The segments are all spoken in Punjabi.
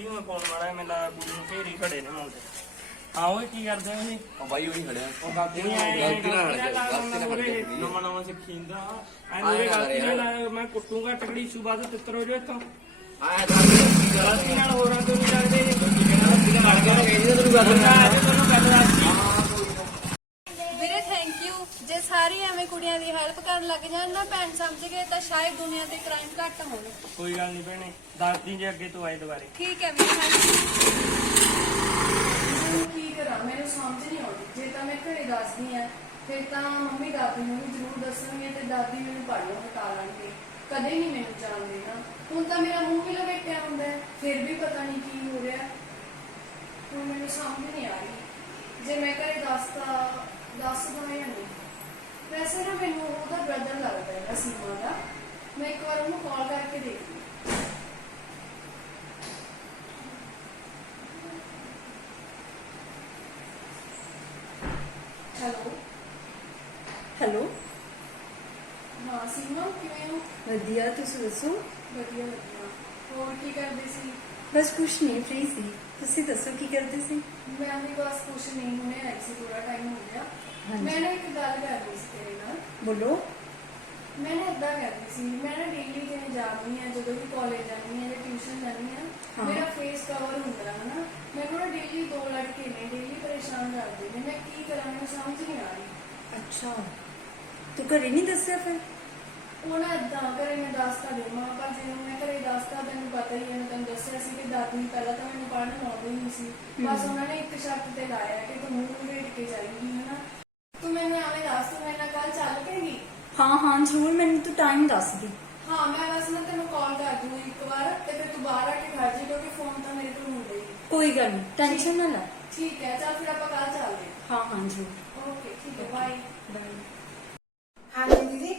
ਆਂਟੀ ਨੂੰ ਫੋਨ ਮਾਰਿਆ? ਮੈਂ ਲਾ ਕੁੜੀ ਨੂੰ ਫੇਰ ਹੀ ਖੜੇ ਨੇ ਮੁੰਡੇ। ਹਾਂ ਓਏ ਕੀ ਕਰਦੇ ਹੋ ਜੀ? ਉਹ ਬਾਈ ਉਹੀ ਖੜਿਆ ਉਹ ਗਲਤੀ ਆਈ ਗਲਤੀ ਨਾਲ ਖੜ ਗਿਆ, ਗਲਤੀ ਨਾਲ ਖੜ ਗਿਆ। ਨਵਾਂ ਨਵਾਂ ਸਿੱਖੀਂਦਾ ਐ ਮੇਰੇ ਗਲਤੀ ਨਾਲ ਮੈਂ ਕੁੱਟੂਗਾ ਟਕੜੀ ਸੂਬਾ ਤੋਂ ਤਿੱਤਰ ਹੋ ਜੋ ਇੱਥੋਂ। ਆਇਆ ਗਲਤੀ ਨਾਲ ਹੋਰਾਂ ਤੋਂ ਨਹੀਂ ਲੱਗਦੇ। ਗਲਤੀ ਨਾਲ ਖੜ ਗਿਆ ਕਹਿੰਦੀ ਤੈਨੂੰ ਗੱਲ ਬੰਦਾ ਆ ਜਾਓ ਤੁਹਾਨੂੰ ਗੱਲ ਦੱਸਦੀ ਵੀਰੇ ਥੈਂਕ ਯੂ ਜੇ ਸਾਰੇ ਐਵੇਂ ਕੁੜੀਆਂ ਦੀ ਹੈਲਪ ਕਰਨ ਲੱਗ ਜਾਣ ਨਾ ਭੈਣ ਸਮਝ ਗਏ ਤਾਂ ਸ਼ਾਇਦ ਦੁਨੀਆ ਤੇ ਕ੍ਰਾਈਮ ਘੱਟ ਹੋਣ ਕੋਈ ਗੱਲ ਨਹੀਂ ਭੈਣੇ ਦੱਸਦੀ ਜੇ ਅੱਗੇ ਤੋਂ ਆਏ ਦੁਬਾਰੇ। ਠੀਕ ਹੈ ਵੀਰੇ ਯੂ ਕੀ ਕਰਾਂ ਮੈਨੂੰ ਸਮਝ ਨਹੀਂ ਆਉਂਦੀ। ਜੇ ਤਾਂ ਮੈਂ ਘਰੇ ਦੱਸਦੀ ਆ ਫਿਰ ਤਾਂ ਮੰਮੀ ਦਾਦੀ ਨੂੰ ਵੀ ਜ਼ਰੂਰ ਦੱਸਣਗੇ ਤੇ ਦਾਦੀ ਮੈਨੂੰ ਪੜ੍ਹੋ ਬਤਾ ਲਾਂਗੇ ਕਦੇ ਨਹੀਂ ਮੈਨੂੰ ਜਾਣਦੇ ਨਾ ਹੁਣ ਤਾਂ ਮੇਰਾ ਮੂੰਹ ਵੀ ਲਪੇਟਿਆ ਹੁੰਦਾ ਹੈ, ਫਿਰ ਵੀ ਪਤਾ ਨਹੀਂ ਕੀ ਹੋ ਰਿਹਾ। ਹੁਣ ਮੈਨੂੰ ਸਮਝ ਨਹੀਂ ਆ ਰਹੀ। ਜੇ ਮੈਂ ਘਰੇ ਦੱਸਤਾ ਦੱਸਦਾ ਜਾਂ ਨਹੀਂ? ਵੈਸੇ ਨਾ ਮੈਨੂੰ ਉਹਦਾ ਬ੍ਰਦਰ ਲੱਗਦਾ ਹੈ ਸੀਮਾ ਦਾ ਮੈਂ ਇੱਕ ਵਾਰ ਉਹਨੂੰ ਕਾਲ ਕਰਕੇ ਦੇਖਦੀ ਹਾਂ। ਹੈਲੋ? ਹੈਲੋ? ਹਾਂ ਸੀਮਾ ਕਿਵੇਂ ਹੋ? ਵਧੀਆ ਤੁਸੀਂ ਦੱਸੋ? ਵਧੀਆ ਵਧੀਆ। ਹੋਰ ਕੀ ਕਰਦੇ ਸੀ? ਬਸ ਕੁਛ ਨਹੀਂ ਫ੍ਰੀ ਸੀ। ਤੁਸੀਂ ਦੱਸੋ ਕੀ ਕਰਦੇ ਸੀ? ਮੈਂ ਵੀ ਬਸ ਕੁਛ ਨਹੀਂ ਹੁਣੇ ਆਈ ਸੀ ਥੋੜਾ ਟਾਈਮ ਹੋ ਗਿਆ। ਹਾਂਜੀ। ਮੈਂ ਨਾ ਇੱਕ ਗੱਲ ਕਰਨੀ ਸੀ ਤੇਰੇ ਨਾਲ। ਬੋਲੋ। ਮੈਂ ਨਾ ਕਰਦੀ ਸੀ ਮੈਂ ਨਾ ਡੇਲੀ ਜਿਵੇਂ ਜਾਂਦੀ ਹਾਂ ਜਦੋਂ ਵੀ ਕਾਲਜ ਜਾਂਦੀ ਹਾਂ ਜਾਂ ਟਿਊਸ਼ਨ ਜਾਂਦੀ ਹਾਂ ਹਾਂ। ਮੇਰਾ ਫੇਸ ਕਵਰ ਹੁੰਦਾ ਹੈ ਨਾ। ਮੈਨੂੰ ਨਾ ਡੇਲੀ ਦੋ ਲੜਕੇ ਨੇ ਡੇਲੀ ਪਰੇਸ਼ਾਨ ਕਰਦੇ ਨੇ। ਮੈਂ ਕੀ ਕਰਾਂ ਮੈਨੂੰ ਸਮਝ ਨਹੀਂ ਆ ਰਹੀ। ਅੱਛਾ। ਤੂੰ ਘਰੇ ਨਹੀਂ ਦੱਸਿਆ ਫਿਰ? ਉਹ ਨਾ ਏਦਾਂ ਕਰੇ ਮੈਂ ਦੱਸਤਾ ਦੇਵਾਂ ਪਰ ਜਦੋਂ ਮੈਂ ਘਰੇ ਦੱਸਤਾ ਤੈਨੂੰ ਪਤਾ ਹੀ ਹੈ ਮੈਂ ਤੈਨੂੰ ਦੱਸਿਆ ਸੀ ਕਿ ਦਾਦੀ ਪਹਿਲਾਂ ਤਾਂ ਮੈਨੂੰ ਪੜ੍ਹਨ ਆਉਂਦੀ ਨਹੀਂ ਸੀ। ਬਸ ਉਹਨਾਂ ਨੇ ਇੱਕ ਸ਼ਰਤ ਤੇ ਲਾਇਆ ਕਿ ਤੂੰ ਮੂੰਹ ਵੇਟ ਕੇ ਜਾਏਗੀ ਹਨਾ? ਤੂੰ ਮੈਨੂੰ ਐਵੇਂ ਦੱਸ ਤੂੰ ਮੇਰੇ ਨਾਲ ਕੱਲ ਚੱਲ ਪਏਗੀ ਹਾਂ ਹਾਂ ਜ਼ਰੂਰ ਮੈਨੂੰ ਤੂੰ ਟਾਈਮ ਦੱਸ ਦੇ। ਹਾਂ ਮੈਂ ਬਸ ਨਾ ਤੈਨੂੰ ਕਾਲ ਕਰ ਦੂੰ ਇੱਕ ਵਾਰ ਤੇ ਫਿਰ ਤੂੰ ਬਾਹਰ ਆ ਕੇ ਖੜ ਜੀ ਕਿਉਂਕਿ ਫੋਨ ਤਾਂ ਮੇਰੇ ਕੋਲ ਹੁੰਦਾ ਹੀ ਹੈ। ਕੋਈ ਗੱਲ ਨਹੀਂ ਟੈਨਸ਼ਨ ਨਾ ਲੈ। ਠੀਕ ਹੈ ਚੱਲ ਫਿਰ ਆਪਾਂ ਕੱਲ ਚੱਲਦੇ ਹਾਂ। ਹਾਂ ਜ਼ਰੂਰ। ਹਾਂ ਓਕੇ ਠੀਕ ਹੈ ਬਾਏ ਬਾਏ ਹਾਂਜੀ ਦੀਦੀ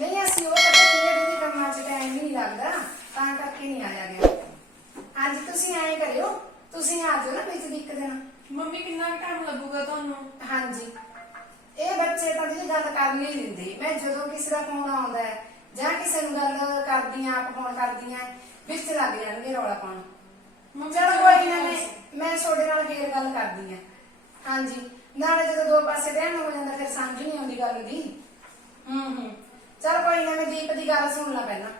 ਨਹੀਂ ਅਸੀਂ ਉਹ ਪਤਾ ਕੀ ਹੈ ਦੀਦੀ ਕੰਮਾਂ 'ਚ ਟਾਈਮ ਨਹੀਂ ਲੱਗਦਾ ਕਰਕੇ ਨਹੀਂ ਆਇਆ ਗਿਆ। ਹਾਂਜੀ ਤੁਸੀਂ ਐਂ ਕਰਿਓ ਤੁਸੀਂ ਆ ਜਾਓ ਨਾ ਵਿੱਚ ਦੀ ਇੱਕ ਦਿਨ। ਮੰਮੀ ਕਿੰਨਾ ਟਾਈਮ ਲੱਗੂਗਾ ਤੁਹਾਨੂੰ? ਹਾਂਜੀ। ਇਹ ਬੱਚੇ ਤਾਂ ਦੀਦੀ ਗੱਲ ਕਰ ਨਹੀਂ ਦਿੰਦੇ। ਮੈਂ ਜਦੋਂ ਕਿਸੇ ਦਾ ਫੋਨ ਆਉਂਦਾ ਹੈ ਜਾਂ ਕਿਸੇ ਨੂੰ ਗੱਲ ਕਰਦੀਆਂ ਆਪ ਫੋਨ ਕਰਦੀਆਂ ਵਿੱਚ ਲੱਗ ਜਾਣਗੇ ਰੌਲਾ ਪਾਉਣ। ਮੰਮੀ ਚਲੋ ਕੋਈ ਨਾ ਮੈਂ ਮੈਂ ਤੁਹਾਡੇ ਨਾਲ ਫੇਰ ਗੱਲ ਕਰਦੀ ਆ ਹਾਂਜੀ। ਨਾਲੇ ਜਦੋਂ ਦੋ ਪਾਸੇ ਬਹਿਣ ਹੋ ਜਾਂਦਾ ਫਿਰ ਸਮਝ ਨਹੀਂ ਆਉਂਦੀ ਗੱਲ ਦੀ। ਹੂੰ ਹੂੰ। ਚਲ ਕੋਈ ਨਾ ਮੈਂ ਦੀਪ ਦੀ ਗੱਲ ਸੁਣ ਲਾ ਪਹਿਲਾਂ।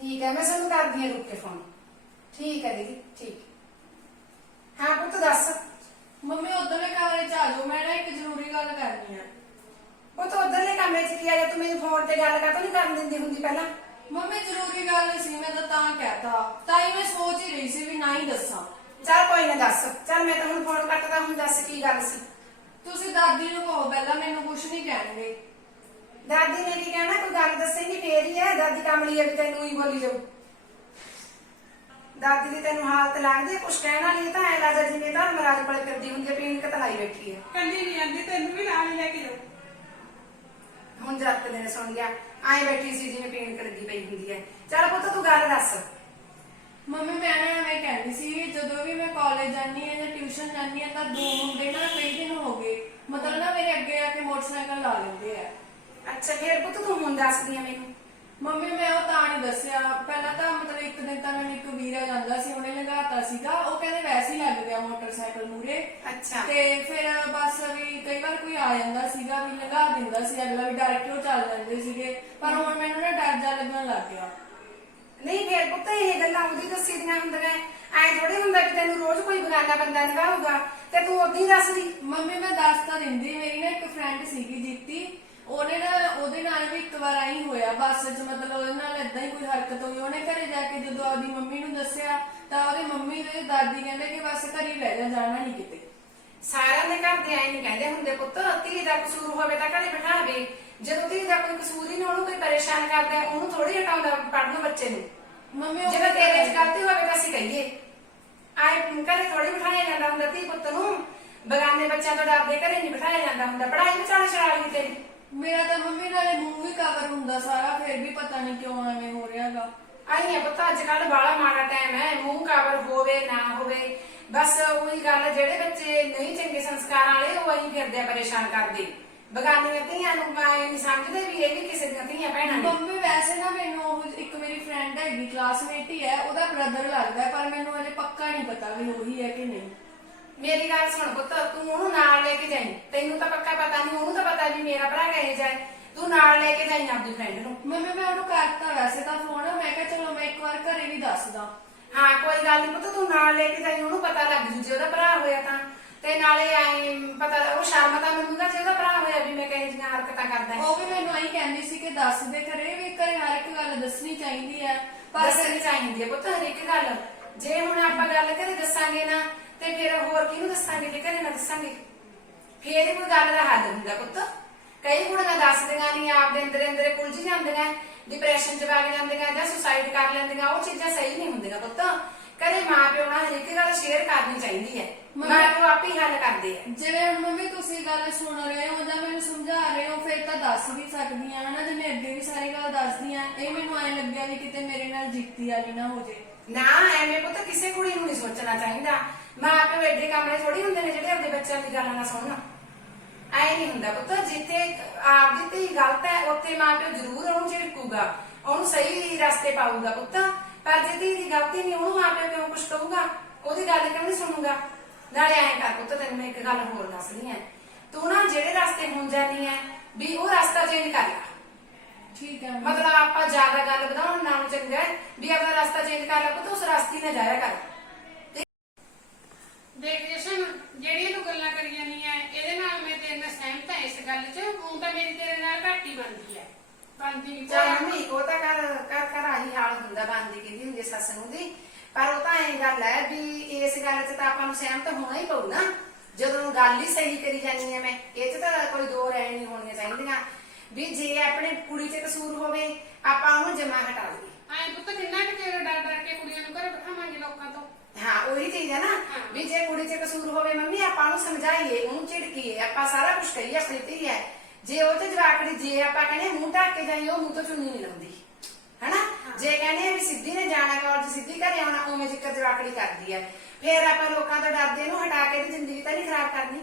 ਠੀਕ ਹੈ ਮੈਂ ਤੁਹਾਨੂੰ ਕਰਦੀ ਆ ਰੁੱਕ ਕੇ ਫੋਨ ਠੀਕ ਹੈ ਦੀਦੀ ਠੀਕ। ਹਾਂ ਪੁੱਤ ਦੱਸ। ਮੰਮੀ ਉਧਰਲੇ ਕਮਰੇ ਚ ਆ ਜਾਓ ਮੈਂ ਨਾ ਇੱਕ ਜ਼ਰੂਰੀ ਗੱਲ ਕਰਨੀ ਆ। ਪੁੱਤ ਉਧਰਲੇ ਕਮਰੇ 'ਚ ਕੀ ਆ? ਜਾ ਤੂੰ ਮੈਨੂੰ ਫੋਨ ਤੇ ਗੱਲ ਕਰ ਨਹੀਂ ਕਰਨ ਦਿੰਦੀ ਹੁੰਦੀ ਪਹਿਲਾਂ। ਮੰਮੀ ਜ਼ਰੂਰੀ ਗੱਲ ਸੀ ਮੈਂ ਤਾਂ ਤਾਂ ਕਹਿਤਾ। ਤਾਂ ਹੀ ਮੈਂ ਸੋਚ ਹੀ ਰਹੀ ਸੀ ਵੀ ਨਾ ਹੀ ਦੱਸਾਂ। ਚਲ ਕੋਈ ਨਾ ਦੱਸ। ਚਲ ਮੈਂ ਤਾਂ ਹੁਣ ਫੋਨ ਕੱਟਦਾ ਹੁਣ ਦੱਸ ਕੀ ਗੱਲ ਸੀ। ਤੁਸੀਂ ਦਾਦੀ ਨੂੰ ਕਹੋ ਪਹਿਲਾਂ ਮੈਨੂੰ ਕੁਝ ਨਹੀਂ ਕਹਿਣਗੇ। ਦਾਦੀ ਨੇ ਕੀ ਕਹਿਣਾ ਕੋਈ ਗੱਲ ਦੱਸੇਂਗੀ ਫੇਰ ਹੀ ਹੈ ਦਾਦੀ ਕਮਲੀ ਹੈ ਵੀ ਤੈਨੂੰ ਹੀ ਬੋਲੀ ਜਾਊ। ਦਾਦੀ ਦੀ ਤੈਨੂੰ ਹਾਲਤ ਲੱਗਦੀ ਹੈ ਕੁਛ ਕਹਿਣ ਵਾਲੀ ਤਾਂ ਐ ਲੱਗਦਾ ਜਿਵੇਂ ਤਾਂ ਮਹਾਰਾਜ ਕੋਲੇ ਫਿਰਦੀ ਹੁੰਦੀ ਹੈ ਪੀਣ ਕਤਲਾਈ ਬੈਠੀ ਹੈ। ਕੱਲੀ ਨਹੀਂ ਆਂਦੀ ਤੈਨੂੰ ਵੀ ਨਾਲ ਹੀ ਲੈ ਕੇ ਜਾਓ ਹੁਣ ਜੱਟ ਦਿਨ ਸੁਣ ਗਿਆ ਐ ਬੈਠੀ ਸੀ ਜਿਵੇਂ ਪੀਣ ਲੱਗੀ ਪਈ ਹੁੰਦੀ ਹੈ। ਚੱਲ ਪੁੱਤ ਤੂੰ ਗੱਲ ਦੱਸ। ਮੰਮੀ ਮੈਂ ਨਾ ਐਵੇਂ ਕਹਿੰਦੀ ਸੀ ਜਦੋਂ ਵੀ ਮੈਂ ਕਾਲਜ ਜਾਂਦੀ ਹਾਂ ਜਾਂ ਟਿਊਸ਼ਨ ਜਾਂਦੀ ਹਾਂ ਤਾਂ ਦੋ ਮੁੰਡੇ ਨਾ ਕਈ ਦਿਨ ਹੋ ਗਏ। ਮਤਲਬ ਨਾ ਮੇਰੇ ਅੱਗੇ ਆ ਕੇ ਮੋਟਰਸਾਈਕਲ ਲਾ ਲੈਂਦੇ ਆ। ਅੱਛਾ ਫੇਰ ਪੁੱਤ ਤੂੰ ਹੁਣ ਦੱਸਦੀ ਆ ਮੈਨੂੰ ਮੰਮੀ ਮੈਂ ਉਹ ਤਾਂ ਨਹੀਂ ਦੱਸਿਆ। ਪਹਿਲਾਂ ਤਾਂ ਮਤਲਬ ਇੱਕ ਦਿਨ ਤਾਂ ਮੈਨੂੰ ਇੱਕ ਵੀਰਾ ਜਾਂਦਾ ਸੀ ਉਹਨੇ ਲਗਾਤਾ ਸੀਗਾ। ਉਹ ਕਹਿੰਦੇ ਵੈਸੇ ਹੀ ਲੱਗ ਗਿਆ ਮੋਟਰਸਾਈਕਲ ਮੂਰੇ ਅੱਛਾ। ਤੇ ਫਿਰ ਬਸ ਵੀ ਕਈ ਵਾਰ ਕੋਈ ਆ ਜਾਂਦਾ ਸੀਗਾ ਵੀ ਲਗਾ ਦਿੰਦਾ ਸੀ ਅਗਲਾ ਵੀ ਡਰ ਕੇ ਉਹ ਚੱਲ ਜਾਂਦੇ ਸੀਗੇ। ਪਰ ਹੁਣ ਮੈਨੂੰ ਨਾ ਡਰ ਜਾ ਲੱਗਣ ਲੱਗ ਗਿਆ। ਨਹੀਂ ਫੇਰ ਪੁੱਤ ਇਹ ਗੱਲਾਂ ਉਹਦੀ ਦੱਸੀ ਦੀਆਂ ਹੁੰਦੀਆਂ। ਐ ਥੋੜੀ ਹੁੰਦਾ ਕਿ ਤੈਨੂੰ ਰੋਜ਼ ਕੋਈ ਬਗਾਨਾ ਬੰਦਾ ਨਿਕਾਹੂਗਾ ਤੇ ਤੂੰ ਉਦੋਂ ਹੀ ਦੱਸਦੀ। ਮੰਮੀ ਮੈਂ ਦੱਸ ਤਾਂ ਦਿੰਦੀ। ਮੇਰੀ ਨਾ ਇੱਕ ਫਰੈਂਡ ਸੀਗੀ ਜੀਤੀ। ਉਹਨੇ ਨਾ ਉਹਦੇ ਨਾਲ ਵੀ ਇੱਕ ਵਾਰ ਆਈ ਹੋਇਆ ਬੱਸ 'ਚ ਮਤਲਬ ਉਹਦੇ ਨਾਲ ਇਦਾਂ ਹੀ ਕੋਈ ਹਰਕਤ ਹੋਈ। ਉਹਨੇ ਘਰੇ ਜਾ ਕੇ ਜਦੋਂ ਆਪਦੀ ਮੰਮੀ ਨੂੰ ਦੱਸਿਆ ਤਾਂ ਉਹਦੀ ਮੰਮੀ ਤੇ ਦਾਦੀ ਕਹਿੰਦੇ ਕਿ ਬਸ ਘਰੇ ਹੀ ਰਹਿ ਜਾ ਜਾਣਾ ਨਹੀਂ ਕਿਤੇ। ਸਾਰਿਆਂ ਦੇ ਘਰ ਦੇ ਐ ਨਹੀਂ ਕਹਿੰਦੇ ਹੁੰਦੇ ਪੁੱਤ ਧੀ ਦਾ ਕਸੂਰ ਹੋਵੇ ਤਾਂ ਘਰੇ ਬਿਠਾਵੇ। ਜਦੋਂ ਧੀ ਦਾ ਕੋਈ ਕਸੂਰ ਹੀ ਨਾ ਉਹਨੂੰ ਕੋਈ ਪਰੇਸ਼ਾਨ ਕਰਦਾ ਉਹਨੂੰ ਥੋੜੀ ਹਟਾਉਂਦਾ ਪੜਨ ਬੱਚੇ ਨੂੰ। ਮੰਮੀ ਉਹ ਜਦੋਂ ਤੇਰੇ 'ਚ ਗਲਤੀ ਹੋਵੇ ਤਾਂ ਅਸੀਂ ਕਹੀਏ। ਆਏ ਘਰੇ ਥੋੜੀ ਬਿਠਾਇਆ ਜਾਂਦਾ ਹੁੰਦਾ ਧੀ ਪੁੱਤ ਨੂੰ। ਬਗਾਨੇ ਬੱਚਿਆਂ ਤੋਂ ਡਰਦੇ ਘਰੇ ਨਹੀਂ ਬਿਠਾਇਆ ਜਾਂਦਾ ਹੁੰਦਾ। ਪੜਾਈ ਵਿੱਚ ਚਾਲ ਸ਼ਰਾਲੀ ਤੇਰੀ। ਮੇਰਾ ਤਾਂ ਮੰਮੀ ਨਾਲੇ ਮੂੰਹ ਵੀ ਕਵਰ ਹੁੰਦਾ ਸਾਰਾ ਫਿਰ ਵੀ ਪਤਾ ਨਹੀਂ ਕਿਉਂ ਐਵੇਂ ਹੋ ਰਿਹਾਗਾ। ਆਈ ਹੈ ਪੁੱਤ ਅੱਜ ਕੱਲ ਬਾਲਾ ਮਾੜਾ ਟਾਈਮ ਹੈ ਮੂੰਹ ਕਾਵਰ ਹੋਵੇ ਨਾ ਹੋਵੇ। ਬਸ ਉਹੀ ਗੱਲ ਜਿਹੜੇ ਬੱਚੇ ਨਹੀਂ ਚੰਗੇ ਸੰਸਕਾਰਾਂ ਵਾਲੇ ਉਹ ਆਈ ਫਿਰਦੇ ਆ ਪਰੇਸ਼ਾਨ ਕਰਦੇ। ਬਗਾਨੀਆਂ ਧੀਆਂ ਨੂੰ ਮੈਂ ਨਹੀਂ ਸਮਝਦੇ ਵੀ ਇਹ ਵੀ ਕਿਸੇ ਦੀਆਂ ਧੀਆਂ ਭੈਣਾਂ ਨੇ। ਮੰਮੀ ਵੈਸੇ ਨਾ ਮੈਨੂੰ ਉਹ ਇੱਕ ਮੇਰੀ ਫਰੈਂਡ ਹੈਗੀ ਕਲਾਸਮੇਟ ਹੀ ਹੈ ਉਹਦਾ ਬ੍ਰਦਰ ਲੱਗਦਾ ਹੈ, ਪਰ ਮੈਨੂੰ ਹਲੇ ਪੱਕਾ ਨਹੀਂ ਪਤਾ ਵੀ ਉਹੀ ਹੈ ਕਿ ਨਹੀਂ। ਮੇਰੀ ਗੱਲ ਸੁਣ ਪੁੱਤ ਤੂੰ ਉਹਨੂੰ ਨਾਲ ਲੈ ਕੇ ਜਾਈਂ। ਤੈਨੂੰ ਤਾਂ ਪੱਕਾ ਪਤਾ ਨਹੀਂ ਉਹਨੂੰ ਤਾਂ ਪਤਾ ਵੀ ਮੇਰਾ ਭਰਾ ਕਹੇ ਜਾਏ ਤੂੰ ਨਾਲ ਲੈ ਕੇ ਜਾਈਂ ਆਪਦੀ ਫਰੈਂਡ ਨੂੰ। ਮੰਮੀ ਮੈਂ ਉਹਨੂੰ ਕਰਤਾ ਵੈਸੇ ਤਾਂ ਫੋਨ ਮੈਂ ਕਿਹਾ ਚਲੋ ਮੈਂ ਇੱਕ ਵਾਰ ਘਰੇ ਵੀ ਦੱਸਦਾ। ਹਾਂ ਕੋਈ ਗੱਲ ਨਹੀਂ ਪੁੱਤ ਤੂੰ ਨਾਲ ਲੈ ਕੇ ਜਾਈਂ ਉਹਨੂੰ ਪਤਾ ਲੱਗ ਜੂ ਜੇ ਉਹਦਾ ਭਰਾ ਹੋਇਆ ਤਾਂ। ਤੇ ਨਾਲੇ ਐ ਪਤਾ ਉਹ ਸ਼ਰਮ ਤਾਂ ਮੰਨੂਗਾ ਜੇ ਉਹਦਾ ਭਰਾ ਹੋਇਆ ਵੀ ਮੈਂ ਕਹੇ ਜੀਆਂ ਹਰਕਤਾਂ ਕਰਦਾ ਹੈ। ਉਹ ਵੀ ਮੈਨੂੰ ਆਈ ਕਹਿੰਦੀ ਸੀ ਕਿ ਦੱਸ ਦੇ ਘਰੇ ਵੀ ਘਰੇ ਹਰ ਇੱਕ ਗੱਲ ਦੱਸਣੀ ਚਾਹੀਦੀ ਹੈ। ਪਰ ਦੱਸਣੀ ਚਾਹੀਦੀ ਹੈ ਪੁੱਤ ਹਰ ਇੱਕ ਗੱਲ। ਜੇ ਹੁਣ ਆਪਾਂ ਗੱਲ ਕਰੇ ਦੱਸਾਂਗੇ ਨਾ ਤੇ ਫਿਰ ਹੋਰ ਕਿਹਨੂੰ ਦੱਸਾਂਗੇ? ਜੇ ਘਰੇ ਨਾ ਦੱਸਾਂਗੇ ਫੇਰ ਹੀ ਕੋਈ ਗੱਲ ਦਾ ਹੱਲ ਹੁੰਦਾ ਪੁੱਤ। ਕਈ ਕੁੜੀਆਂ ਦੱਸਦੀਆਂ ਨਹੀਂ ਆਪਦੇ ਅੰਦਰ ਅੰਦਰ ਕੁਲਝ ਜਾਂਦੀਆਂ ਡਿਪਰੈਸ਼ਨ ਚ ਵਗ ਜਾਂਦੀਆਂ ਜਾਂ ਸੁਸਾਈਡ ਕਰ ਲੈਂਦੀਆਂ ਉਹ ਚੀਜ਼ਾਂ ਸਹੀ ਨਹੀਂ ਹੁੰਦੀਆਂ ਪੁੱਤ। ਕਦੇ ਮਾਂ ਪਿਓ ਨਾਲ ਹਰ ਇੱਕ ਗੱਲ ਸ਼ੇਅਰ ਕਰਨੀ ਚਾਹੀਦੀ ਹੈ। ਮਾਂ ਪਿਓ ਆਪੇ ਹੀ ਹੱਲ ਕਰਦੇ ਆ। ਜਿਵੇਂ ਹੁਣ ਮੰਮੀ ਤੁਸੀਂ ਗੱਲ ਸੁਣ ਰਹੇ ਹੋ ਜਾਂ ਮੈਨੂੰ ਸਮਝਾ ਰਹੇ ਹੋ ਫਿਰ ਤਾਂ ਦੱਸ ਵੀ ਸਕਦੀ ਆ ਹਨਾ? ਜਿਵੇਂ ਅੱਗੇ ਵੀ ਸਾਰੀ ਗੱਲ ਦੱਸਦੀ ਆ ਇਹ ਮੈਨੂੰ ਐ ਲੱਗਿਆ ਵੀ ਕਿਤੇ ਮੇਰੇ ਨਾਲ ਜਿੱਤੀ ਵਾਲੀ ਨਾ ਹੋ ਜੇ। ਨਾ ਐਵੇਂ ਪੁੱਤ ਕਿਸੇ ਕੁੜੀ ਨੂੰ ਨਹੀਂ ਸੋਚਣਾ ਚਾਹੀਦਾ। ਮਾਂ ਪਿਓ ਐਡੇ ਕਮਰੇ ਥੋੜੀ ਹੁੰਦੇ ਨੇ ਜਿਹੜੇ ਆਪਣੇ ਬੱਚਿਆਂ ਦੀ ਗੱਲ ਨਾ ਸੁਣਨ। ਐ ਨਹੀਂ ਹੁੰਦਾ ਪੁੱਤ ਜਿੱਥੇ ਆਪਦੀ ਧੀ ਗਲਤ ਹੈ ਉੱਥੇ ਮਾਂ ਪਿਓ ਜ਼ਰੂਰ ਉਹਨੂੰ ਝਿੜਕੂਗਾ ਉਹਨੂੰ ਸਹੀ ਰਸਤੇ ਪਾਊਗਾ ਪੁੱਤ। ਪਰ ਜੇ ਧੀ ਦੀ ਗਲਤੀ ਨਹੀਂ ਉਹਨੂੰ ਮਾਂ ਪਿਓ ਕਿਉਂ ਕੁਛ ਕਹੂਗਾ? ਉਹਦੀ ਗੱਲ ਕਿਉਂ ਨਹੀਂ ਸੁਣੂਗਾ? ਨਾਲੇ ਐਂ ਕਰ ਪੁੱਤ ਤੈਨੂੰ ਮੈਂ ਇੱਕ ਗੱਲ ਹੋਰ ਦੱਸਦੀ ਐ ਤੂੰ ਨਾ ਜਿਹੜੇ ਰਸਤੇ ਹੁਣ ਜਾਨੀ ਐ ਵੀ ਉਹ ਰਸਤਾ ਚੇਂਜ ਕਰ ਲੈ। ਠੀਕ ਹੈ। ਮਤਲਬ ਆਪਾਂ ਜ਼ਿਆਦਾ ਗੱਲ ਵਧਾਉਣ ਨਾਲੋਂ ਚੰਗਾ ਹੈ ਵੀ ਆਪਣਾ ਰਸਤਾ ਚੇਂਜ ਕਰ ਲੈ ਪੁੱਤ ਉਸ ਰਸਤੇ ਨਾਲ ਜਾਇਆ ਕਰ। ਦੇਖ ਜਸ਼ਨ ਜਿਹੜੀਆਂ ਤੂੰ ਗੱਲਾਂ ਕਰੀ ਜਾਂਦੀ ਐ ਇਹਦੇ ਨਾਲ ਮੈਂ ਤੇਰੇ ਨਾਲ ਸਹਿਮਤ ਹਾਂ ਇਸ ਗੱਲ 'ਚ। ਉਹ ਤਾਂ ਮੇਰੀ ਤੇਰੇ ਨਾਲ ਘੱਟ ਹੀ ਬਣਦੀ ਐ ਬਣਦੀ ਨਹੀਂ ਚੱਲ ਮੰਮੀ ਉਹ ਤਾਂ ਕਰ ਕਰ ਕਰ ਆਹੀ ਹਾਲ ਹੁੰਦਾ ਬੰਦੀ ਕਿਹਦੀ ਹੁੰਦੀ ਸੱਸ ਨੂੰ ਦੀ। ਪਰ ਉਹ ਤਾਂ ਐਂ ਗੱਲ ਹੈ ਵੀ ਇਸ ਗੱਲ 'ਚ ਤਾਂ ਆਪਾਂ ਨੂੰ ਸਹਿਮਤ ਹੋਣਾ ਹੀ ਪਊ ਨਾ। ਜਦੋਂ ਗੱਲ ਹੀ ਸਹੀ ਕਰੀ ਜਾਨੀ ਹੈ ਮੈਂ ਇਹ 'ਚ ਤਾਂ ਕੋਈ ਦੋ ਰਾਏ ਨਹੀਂ ਹੋਣੀਆਂ ਚਾਹੀਦੀਆਂ। ਵੀ ਜੇ ਆਪਣੇ ਕੁੜੀ 'ਚ ਕਸੂਰ ਹੋਵੇ ਆਪਾਂ ਉਹਨੂੰ ਜਮਾ ਹਟਾ ਲਈਏ। ਐਂ ਪੁੱਤ ਕਿੰਨਾ ਕੁ ਡਰ ਡਰ ਕੇ ਕੁੜੀਆਂ ਨੂੰ ਘਰੇ ਬਿਠਾਵਾਂਗੇ ਲੋਕਾਂ ਤੋਂ। ਹਾਂ ਉਹੀ ਚੀਜ਼ ਹੈ ਨਾ ਵੀ ਜੇ ਕੁੜੀ 'ਚ ਕਸੂਰ ਹੋਵੇ ਮੰਮੀ ਆਪਾਂ ਉਹਨੂੰ ਸਮਝਾਈਏ ਉਹਨੂੰ ਝਿੜਕੀਏ ਆਪਾਂ ਸਾਰਾ ਕੁਝ ਕਹੀਏ ਆਪਣੀ ਧੀ ਹੈ ਜੇ ਉਹ ਤੇ ਜਵਾਕੜੀ ਜੇ ਆਪਾਂ ਕਹਿੰਦੇ ਮੂੰਹ ਢੱਕ ਕੇ ਜਾਈਏ ਉਹ ਮੂੰਹ ਤੋਂ ਚੁੰਨੀ ਨਹੀਂ ਲਾਉਂਦੀ ਹਨਾ ਜੇ ਕਹਿੰਦੇ ਵੀ ਸਿੱਧੀ ਨੇ ਜਾਣਾ ਕਾਲਜ ਸਿੱਧੀ ਘਰੇ ਆਉਣਾ ਉਵੇਂ ਜਿੱਕਰ ਜਵਾਕੜੀ ਕਰਦੀ ਹੈ ਫਿਰ ਆਪਾਂ ਲੋਕਾਂ ਤੋਂ ਡਰਦੇ ਇਹਨੂੰ ਹਟਾ ਕੇ ਦੀ ਜ਼ਿੰਦਗੀ ਤਾਂ ਨਹੀਂ ਖਰਾਬ ਕਰਨੀ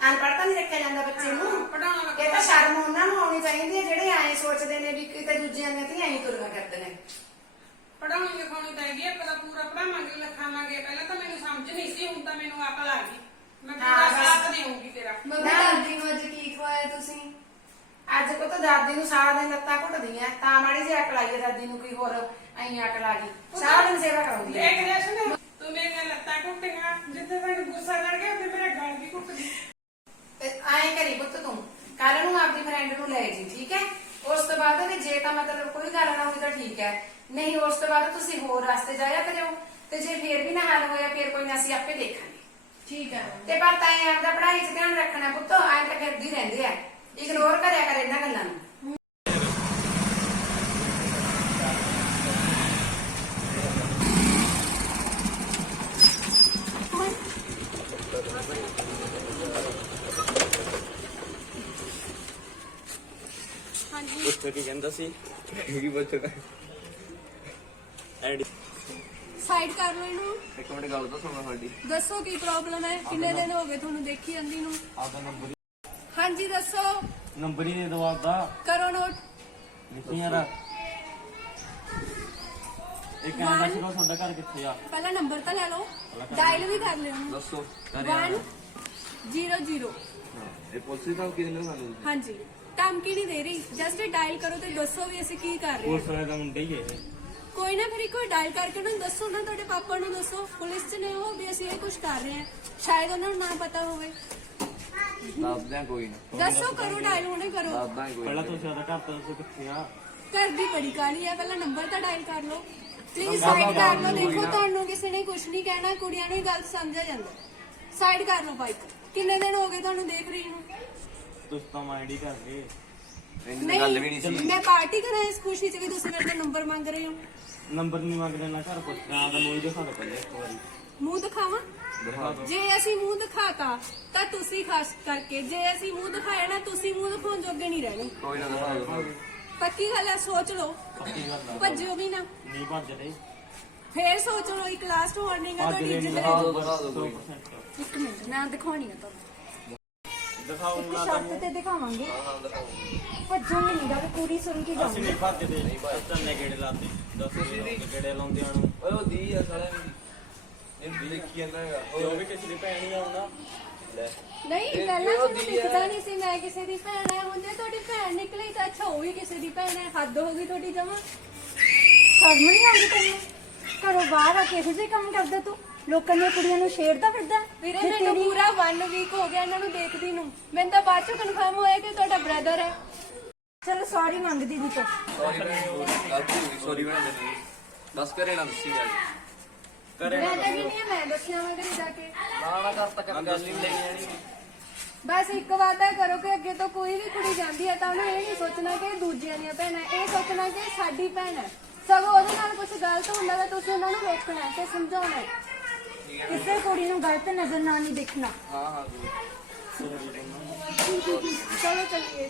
ਅਨਪੜ੍ਹ ਤਾਂ ਨਹੀਂ ਰੱਖਿਆ ਜਾਂਦਾ ਬੱਚੇ ਨੂੰ ਪੜਾਉਣਾ ਇਹ ਤਾਂ ਸ਼ਰਮ ਉਹਨਾਂ ਨੂੰ ਆਉਣੀ ਚਾਹੀਦੀ ਹੈ ਜਿਹੜੇ ਐਂ ਸੋਚਦੇ ਨੇ ਵੀ ਕਿਤੇ ਦੂਜਿਆਂ ਦੀਆਂ ਧੀਆਂ ਹੀ ਤੁਰੀਆਂ ਕਰਦੇ ਨੇ ਪੜਾਉਣੀ ਲਿਖਾਉਣੀ ਤਾਂ ਹੈਗੀ ਐ ਪਤਾ ਪੂਰਾ ਪੜਾਵਾਂਗੇ ਲਿਖਾਵਾਂਗੇ। ਪਹਿਲਾਂ ਤਾਂ ਮੈਨੂੰ ਸਮਝ ਨਹੀਂ ਸੀ ਹੁਣ ਤਾਂ ਮੈਨੂੰ ਅਕਲ ਆ ਗਈ। ਮੈਂ ਪੂਰਾ ਹਾਂ, ਬਸ। ਸਾਥ ਦੇਵਾਂਗੀ ਤੇਰਾ। ਮੰਮੀ ਦਾਦੀ ਨੂੰ ਅੱਜ ਕੀ ਖਵਾਇਆ ਤੁਸੀਂ? ਅੱਜ ਪੁੱਤ ਦਾਦੀ ਨੂੰ ਸਾਰਾ ਦਿਨ ਲੱਤਾਂ ਘੁੱਟਦੀਆਂ ਤਾਂ ਮਾੜੀ ਜਿਹੀ ਅਕਲ ਆਈ ਹੈ ਦਾਦੀ ਨੂੰ ਕੋਈ ਹੋਰ ਐਂ ਅਕਲ ਆ ਗਈ। ਸਾਰਾ ਦਿਨ ਸੇਵਾ ਕਰਾਉਂਦੀ ਦੇਖ ਹੈ ਜਸ਼ਨ ਤੂੰ ਮੇਰੀਆਂ ਲੱਤਾਂ ਘੁੱਟੀਆਂ ਜਿੱਥੇ ਤੈਨੂੰ ਗੁੱਸਾ ਚੜ ਗਿਆ ਉੱਥੇ ਮੇਰਾ ਗਲ ਵੀ ਗਈ ਤੇ ਐਂ ਕਰੀ ਪੁੱਤ ਤੂੰ ਕੱਲ ਨੂੰ ਆਪਦੀ ਫਰੈਂਡ ਨੂੰ ਲੈ ਜੀ ਠੀਕ ਹੈ? ਉਸ ਤੋਂ ਬਾਅਦ ਜੇ ਤਾਂ ਮਤਲਬ ਕੋਈ ਗੱਲ ਨਾ ਹੋਈ ਤਾਂ ਠੀਕ ਹੈ। ਨਹੀਂ ਉਸ ਤੋਂ ਬਾਅਦ ਤੁਸੀਂ ਹੋਰ ਰਸਤੇ ਜਾਇਆ ਕਰਿਓ ਤੇ ਜੇ ਫੇਰ ਵੀ ਨਾ ਹੱਲ ਹੋਇਆ ਫੇਰ ਕੋਈ ਨਾ ਅਸੀਂ ਆਪੇ ਦੇਖਾਂਗੇ ਠੀਕ ਹੈ ਮੰਮੀ। ਤੇ ਪਰ ਤਾਂ ਐਂ ਆਪਦਾ ਪੜ੍ਹਾਈ 'ਚ ਧਿਆਨ ਰੱਖਣਾ ਪੁੱਤ ਐਂ ਤਾਂ ਫਿਰਦੀ ਰਹਿੰਦੇ ਆ ਇਗਨੋਰ ਕਰਿਆ ਕਰ ਇਹਨਾਂ ਗੱਲਾਂ ਨੂੰ ਪੁੱਛੋ ਕੀ ਕਹਿੰਦਾ ਸੀ ਕੀ ਪੁੱਛਣਾ ਐਡੀ ਸਾਈਡ ਕਰ ਲਓ ਇਹਨੂੰ। ਇੱਕ ਮਿੰਟ ਗੱਲ ਤਾਂ ਸੁਣੋ ਸਾਡੀ। ਦੱਸੋ ਕੀ ਪ੍ਰੋਬਲਮ ਹੈ? ਕਿੰਨੇ ਦਿਨ ਹੋ ਗਏ ਤੁਹਾਨੂੰ ਦੇਖੀ ਜਾਂਦੀ ਨੂੰ? ਆਪਦਾ ਨੰਬਰ ਹਾਂਜੀ ਦੱਸੋ। ਨੰਬਰ ਹੀ ਦੇ ਦੋ ਆਪਦਾ ਕਰੋ ਨੋਟ ਲਿਖੀ ਯਾਰ। ਇਹ ਕਹਿੰਦਾ ਸੀ ਤੁਹਾਡਾ ਘਰ ਕਿੱਥੇ ਆ? ਪਹਿਲਾਂ ਨੰਬਰ ਤਾਂ ਲੈ ਲਓ। ਡਾਇਲ ਵੀ ਕਰ ਲਿਓ ਦੱਸੋ 1 0 0 ਇਹ ਪੁੱਛੀ ਤਾਂ ਕਿਹਨੇ ਨੂੰ ਸਾਨੂੰ ਹਾਂਜੀ। ਧਮਕੀ ਨਹੀਂ ਦੇ ਰਹੀ। ਜਸਟ ਡਾਇਲ ਕਰੋ ਤੇ ਦੱਸੋ ਵੀ ਅਸੀਂ ਕੀ ਕਰ ਰਹੇ ਪੁਲਿਸ ਵਾਲੇ ਦਾ ਮੁੰਡਾ ਹੀ ਹੈ ਇਹ। ਹਾਂ ਕੋਈ ਨਾ ਫਿਰ ਇੱਕ ਵਾਰ ਡਾਇਲ ਕਰਕੇ ਉਹਨਾਂ ਨੂੰ ਦੱਸੋ ਨਾ ਤੁਹਾਡੇ ਪਾਪਾ ਨੂੰ ਦੱਸੋ ਪੁਲਿਸ 'ਚ ਨੇ ਉਹ ਵੀ ਅਸੀਂ ਇਹ ਕੁਝ ਕਰ ਰਹੇ ਹਾਂ। ਸ਼ਾਇਦ ਉਹਨਾਂ ਨੂੰ ਨਾ ਪਤਾ ਹੋਵੇ। ਕੋਈ ਨਾ। ਦੱਸੋ ਕਰੋ ਡਾਇਲ ਹੁਣੇ ਕਰੋ। ਦੱਸਦਾਂ ਕੋਈ ਪਹਿਲਾਂ ਤੁਸੀਂ ਆਦਾ ਘਰ ਤੋਂ ਦੱਸੋ ਕਿੱਥੇ ਆ? ਘਰ ਦੀ ਬੜੀ ਕਾਲੀ ਹੈ ਪਹਿਲਾਂ ਨੰਬਰ ਤਾਂ ਡਾਇਲ ਕਰ ਲਓ। ਪਲੀਜ਼ ਸਾਈਡ ਕਰ ਲਓ ਦੇਖੋ ਤੁਹਾਨੂੰ ਕਿਸੇ ਨੇ ਕੁਝ ਨਹੀਂ ਕਹਿਣਾ ਕੁੜੀਆਂ ਨੂੰ ਹੀ ਗਲਤ ਸਮਝਿਆ ਜਾਂਦਾ। ਸਾਈਡ ਕਰ ਲਓ ਬਾਈਕ ਕਿੰਨੇ ਦਿਨ ਹੋ ਗਏ ਤੁਹਾਨੂੰ ਦੇਖ ਰਹੀ ਨੂੰ? ਤੁਸੀਂ ਤਾਂ ਮਾਈਂਡ ਹੀ ਕਰਦੇ ਇੰਨੀ ਗੱਲ ਵੀ ਨਹੀਂ ਸੀ। ਮੈਂ ਪਾਰਟੀ ਕਰਾਂ ਇਸ ਖੁਸ਼ੀ 'ਚ ਵੀ ਤੁਸੀਂ ਮੇਰੇ ਤੋਂ ਨੰਬਰ ਮੰਗ ਰਹੇ ਹੋ। ਨੰਬਰ ਨਹੀਂ ਮੰਗਦੇ ਨਾ ਘਰ ਪੁੱਛਦਾ ਆਦਾ ਮੋਈ ਦਿਖਾ ਦੋ ਪਹਿਲੇ ਇੱਕ ਵਾਰੀ। ਮੂੰਹ ਦਿਖਾਵਾਂ? ਦਿਖਾ। ਜੇ ਅਸੀਂ ਮੂੰਹ ਦਿਖਾਤਾ ਤਾਂ ਤੁਸੀਂ ਖਾਸ ਕਰਕੇ ਜੇ ਅਸੀਂ ਮੂੰਹ ਦਿਖਾਇਆ ਨਾ ਤੁਸੀਂ ਮੂੰਹ ਦਿਖਾਉਣ ਜੋਗੇ ਨਹੀਂ ਰਹਿਣੇ। ਕੋਈ ਨਾ ਦਿਖਾ ਦਿਓ। ਪੱਕੀ ਗੱਲ ਹੈ ਸੋਚ ਲਓ। ਪੱਕੀ ਗੱਲ ਆ। ਭੱਜਿਓ ਵੀ ਨਾ। ਨਹੀਂ ਭੱਜਦੇ। ਫੇਰ ਸੋਚ ਲਓ ਇੱਕ ਲਾਸਟ ਵਾਰਨਿੰਗ ਹੈ ਤੁਹਾਡੀ ਦਿਓ ਕੋਈ। 100% ਇੱਕ ਮਿੰਟ ਮੈਂ ਦਿਖਾਉਣੀ ਆ ਤੁਹਾਨੂੰ। ਦਿਖਾਉਂਗਾ ਇੱਕ ਸ਼ਰਤ ਤੇ ਦਿਖਾਵਾਂਗੇ। ਹਾਂ ਹਾਂ ਦਿਖਾਓ। ਭੱਜੋਗੇ ਨਹੀਂ ਗਾ ਪੂਰੀ ਸੁਣ ਕੇ ਅਸੀਂ ਨਹੀਂ ਭੱਜਦੇ ਨਹੀਂ ਚੰਨੇ ਗੇੜੇ ਲਾਤੇ। ਦੱਸ ਗੇੜੇ ਲਾਉਂਦਿਆਂ ਨੂੰ ਓਏ ਉਹ ਦੀ ਆ ਸਾਲਿਆਂ ਦੀ। ਇਹ ਦੇਖੀ ਜਾਂਦਾ ਹੈਗਾ। ਜੋ ਵੀ ਕਿਸੇ ਦੀ ਭੈਣ ਹੀ ਆਉਣਾ ਲੈ। ਨਹੀਂ ਇਹ ਪਹਿਲਾਂ ਕਿਉਂ ਤੁਹਾਨੂੰ ਦੀ ਹੈ? ਦਿਖਦਾ ਨਹੀਂ ਸੀ ਮੈਂ ਕਿਸੇ ਦੀ ਭੈਣ ਹੈ ਹੁਣ ਜੇ ਤੁਹਾਡੀ ਭੈਣ ਨਿਕਲੀ ਤਾਂ ਅੱਛਾ ਉਹ ਵੀ ਕਿਸੇ ਦੀ ਭੈਣ ਹੈ ਹੱਦ ਹੋ ਗਈ ਤੁਹਾਡੀ ਜਮਾ। ਸ਼ਰਮ ਨਹੀਂ ਆਉਂਦੀ ਤੈਨੂੰ? ਘਰੋਂ ਬਾਹਰ ਆ ਕੇ ਇਹੋ ਜਿਹੇ ਕੰਮ ਕਰਦਾ ਤੂੰ? ਲੋਕਾਂ ਦੀਆਂ ਕੁੜੀਆਂ ਨੂੰ ਛੇੜਦਾ ਫਿਰਦਾ? ਵੀਰੇ ਮੈਨੂੰ ਤੇਰੀ- ਪੂਰਾ 1 ਵੀਕ ਹੋ ਗਿਆ ਇਹਨਾਂ ਨੂੰ ਦੇਖਦੀ ਨੂੰ। ਮੈਨੂੰ ਤਾਂ ਬਾਅਦ ਚੋਂ ਕਨਫਰਮ ਹੋਇਆ ਕਿ ਤੁਹਾਡਾ ਬ੍ਰਦਰ ਹੈ। ਚਲ ਸੌਰੀ ਮੰਗਦੀ ਦੀ ਤੂੰ। ਸੌਰੀ ਭੈਣ ਗਲਤੀ ਹੋ ਗਈ ਸੌਰੀ ਭੈਣ ਮੇਰੀ ਬਸ ਕਰੇ ਨਾ ਦੱਸੀ ਜਾ ਕਰੇ ਮੈਂ ਤਾਂ ਵੀ ਨਹੀਂ ਮੈਂ ਦੱਸਿਆ ਮੈਂ ਘਰੇ ਜਾ ਕੇ। ਨਾ ਨਾ ਕਰ ਤੱਕ ਗੱਲ ਨਹੀਂ ਲੈ ਜਾਣੀ ਬਸ ਇੱਕ ਵਾਰ ਤਾਂ ਕਰੋ ਕਿ ਅੱਗੇ ਤੋਂ ਕੋਈ ਵੀ ਕੁੜੀ ਜਾਂਦੀ ਹੈ ਤਾਂ ਉਹਨੂੰ ਇਹ ਨਹੀਂ ਸੋਚਣਾ ਕਿ ਇਹ ਦੂਜਿਆਂ ਦੀਆਂ ਭੈਣਾਂ ਹੈ, ਇਹ ਸੋਚਣਾ ਕਿ ਸਾਡੀ ਭੈਣ ਹੈ। ਸਗੋਂ ਉਹਦੇ ਨਾਲ ਕੁਝ ਗਲਤ ਹੁੰਦਾ ਤਾਂ ਤੁਸੀਂ ਉਹਨਾਂ ਨੂੰ ਰੋਕਣਾ ਹੈ ਤੇ ਸਮਝਾਉਣਾ। ਹੈ ਕਿਸੇ ਕੁੜੀ ਨੂੰ ਗਲਤ ਨਜ਼ਰ ਨਾਲ ਨਹੀਂ ਦੇਖਣਾ। ਹਾਂ ਹਾਂ ਜ਼ਰੂਰ। ਚਲੋ ਚਲੀਏ।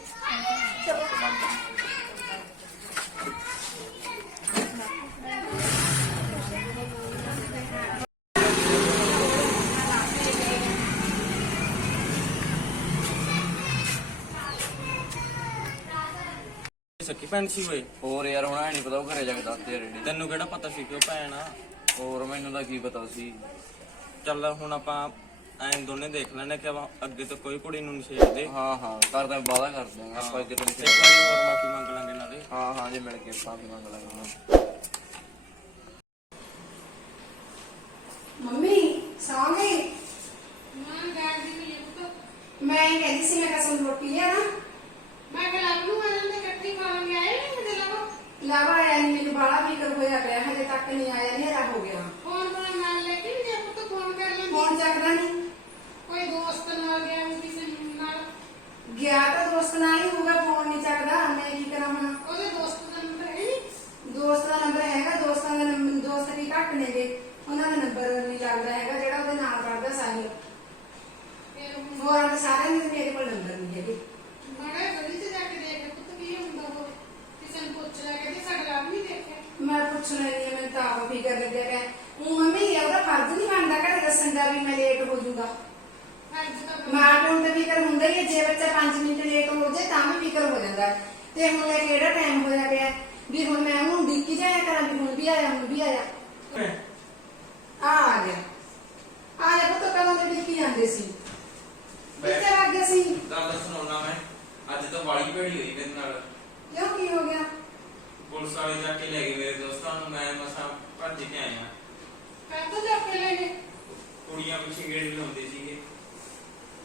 ਸੱਕੀ ਭੈਣ ਸੀ ਓਏ ਹੋਰ ਯਾਰ ਹੁਣ ਐ ਨਹੀਂ ਪਤਾ ਉਹ ਘਰੇ ਜਾ ਕੇ ਦੱਸਦੇ ਰੇੜੀ। ਤੈਨੂੰ ਕਿਹੜਾ ਪਤਾ ਸੀ ਕਿ ਉਹ ਭੈਣ ਆ? ਹੋਰ ਮੈਨੂੰ ਤਾਂ ਕੀ ਪਤਾ ਸੀ। ਚੱਲ ਹੁਣ ਆਪਾਂ ਐਂ ਦੋਨੇ ਦੇਖ ਲੈਣੇ ਕਿ ਆਪਾਂ ਅੱਗੇ ਤੋਂ ਕੋਈ ਕੁੜੀ ਨੂੰ ਨਹੀਂ ਛੇੜਦੇ। ਹਾਂ ਹਾਂ ਕਰਦਾ ਵਾਦਾ ਕਰਦੇ ਆਂ ਆਪਾਂ ਅੱਗੇ ਤੋਂ ਨਹੀਂ ਇੱਕ ਵਾਰੀ ਹੋਰ ਮਾਫੀ ਮੰਗ ਲਾਂਗੇ ਨਾਲੇ। ਹਾਂ ਹਾਂ ਜੇ ਮਿਲ ਕੇ ਸਾਫੀ ਮੰਗ ਲਾਂਗੇ ਮੰਮੀ ਸੌਂ ਗਈ? ਮਾਂ ਵੀ ਕਹਿੰਦੀ ਸੀ ਮੈਂ ਕਸਮ ਰੋਟੀ ਲਿਆ ਨਾ ਮੈਂ ਕਿਹਾ ਲੱਭ ਨੂੰ ਇਹਨਾਂ ਦੇ ਇਕੱਠੀ ਖਾਣ ਗਏ ਨਹੀਂ ਕਿਤੇ ਲੱਭੋ ਲਾਵਾ ਆਇਆ ਨਹੀਂ ਮੈਨੂੰ ਬਾਲਾ ਫਿਕਰ ਹੋਇਆ ਪਿਆ ਹਜੇ ਤੱਕ ਨਹੀਂ ਆਇਆ ਹਨੇਰਾ ਹੋ ਗਿਆ ਫੋਨ ਪਰ ਨਾਲ ਲੈ ਕੇ ਵੀ ਜੇ ਪੁੱਤ ਫੋਨ ਕਰ ਲੈਂਦੀ ਫੋਨ ਚੱਕਦਾ ਨਹੀਂ ਕੋਈ ਦੋਸਤ ਨਾਲ ਗਿਆ ਹੋਊ ਕਿਸੇ ਨਾਲ ਗਿਆ ਤਾਂ ਦੋਸਤ ਨਾਲ ਹੀ ਹੋਊਗਾ ਫੋਨ ਨਹੀਂ ਚੱਕਦਾ ਮੈਂ ਕੀ ਕਰਾਂ ਹੁਣ ਉਹਦੇ ਦੋਸਤ ਦਾ ਨੰਬਰ ਹੈ ਨਹੀਂ ਦੋਸਤ ਦਾ ਨੰਬਰ ਹੈਗਾ ਦੋਸਤਾਂ ਦਾ ਨੰਬਰ ਦੋਸਤ ਵੀ ਘੱਟ ਨੇਗੇ ਉਹਨਾਂ ਦਾ ਨੰਬਰ ਨਹੀਂ ਲੱਗਦਾ ਹੈਗਾ ਜਿਹੜਾ ਉਹਦੇ ਨਾਲ ਪੜਦਾ ਸਾਹਿਲ ਫਿਰ ਹੁਣ ਹੋਰਾਂ ਦੇ ਸਾਰਿਆਂ ਦੇ ਮੇਰੇ ਕੋਲ ਨੰਬਰ ਨਹੀਂ ਹੈਗੇ ਮਾੜਾ ਗਲੀ 'ਚ ਜਾ ਕੇ ਦੇਖ ਪੁੱਤ ਕੀ ਹੁੰਦਾ ਉਹ ਕਿਸੇ ਨੂੰ ਪੁੱਛ ਲੈ ਕੇ ਤੇ ਸਾਡਾ ਲੱਭ ਨਹੀਂ ਦੇਖਿਆ ਮੈਂ ਪੁੱਛ ਲੈਣੀ ਆ ਮੈਨੂੰ ਤਾਂ ਆਪ ਫਿਕਰ ਲੱਗਿਆ ਪਿਆ ਉਹ ਮੰਮੀ ਇਹ ਉਹਦਾ ਫਰਜ਼ ਨਹੀਂ ਬਣਦਾ ਘਰੇ ਦੱਸਣ ਦਾ ਵੀ ਮੈਂ ਲੇਟ ਹੋ ਜਾਊਗਾ ਅੱਜ ਤਾਂ ਮਾਂ ਪਿਓ ਨੂੰ ਤਾਂ ਫਿਕਰ ਹੁੰਦਾ ਹੀ ਹੈ ਜੇ ਬੱਚਾ 5 ਮਿੰਟ ਲੇਟ ਹੋ ਜਾਏ ਤਾਂ ਵੀ ਫਿਕਰ ਹੋ ਜਾਂਦਾ ਹੈ। ਤੇ ਹੁਣ ਇਹ ਕਿਹੜਾ ਟਾਈਮ ਹੋਇਆ ਪਿਆ ਵੀ ਹੁਣ ਮੈਂ ਉਹਨੂੰ ਡਿੱਕੀ ਜਾਇਆ ਕਰਾਂ ਵੀ ਹੁਣ ਵੀ ਆਇਆ ਹੁਣ ਵੀ ਆਇਆ ਆ ਆ ਗਿਆ ਆ ਜਾ ਪੁੱਤ ਕਦੋਂ ਦੇ ਡਿੱਕੀ ਜਾਂਦੇ ਸੀ ਕਿੱਥੇ ਲੱਗ ਗਿਆ ਸੀ ਗੱਲ ਸੁਣਾਉਣਾ ਮੈਂ ਅੱਜ ਤਾਂ ਵਾਲੀ ਭੇੜੀ ਹੋਈ ਮੇਰੇ ਨਾਲ? ਕਿਉਂ ਕੀ ਹੋ ਗਿਆ? ਪੁਲਿਸ ਵਾਲੇ ਜਾ ਕੇ ਲੈ ਗਏ ਮੇਰੇ ਦੋਸਤਾਂ ਨੂੰ ਮੈਂ ਮਸਾਂ ਭੱਜ ਕੇ ਆਇਆ। ਕਾਹਤੋਂ ਜਾ ਕੇ ਲੈ ਗਏ। ਕੁੜੀਆਂ ਪਿੱਛੇ ਗੇੜੇ ਲਾਉਂਦੇ ਸੀਗੇ।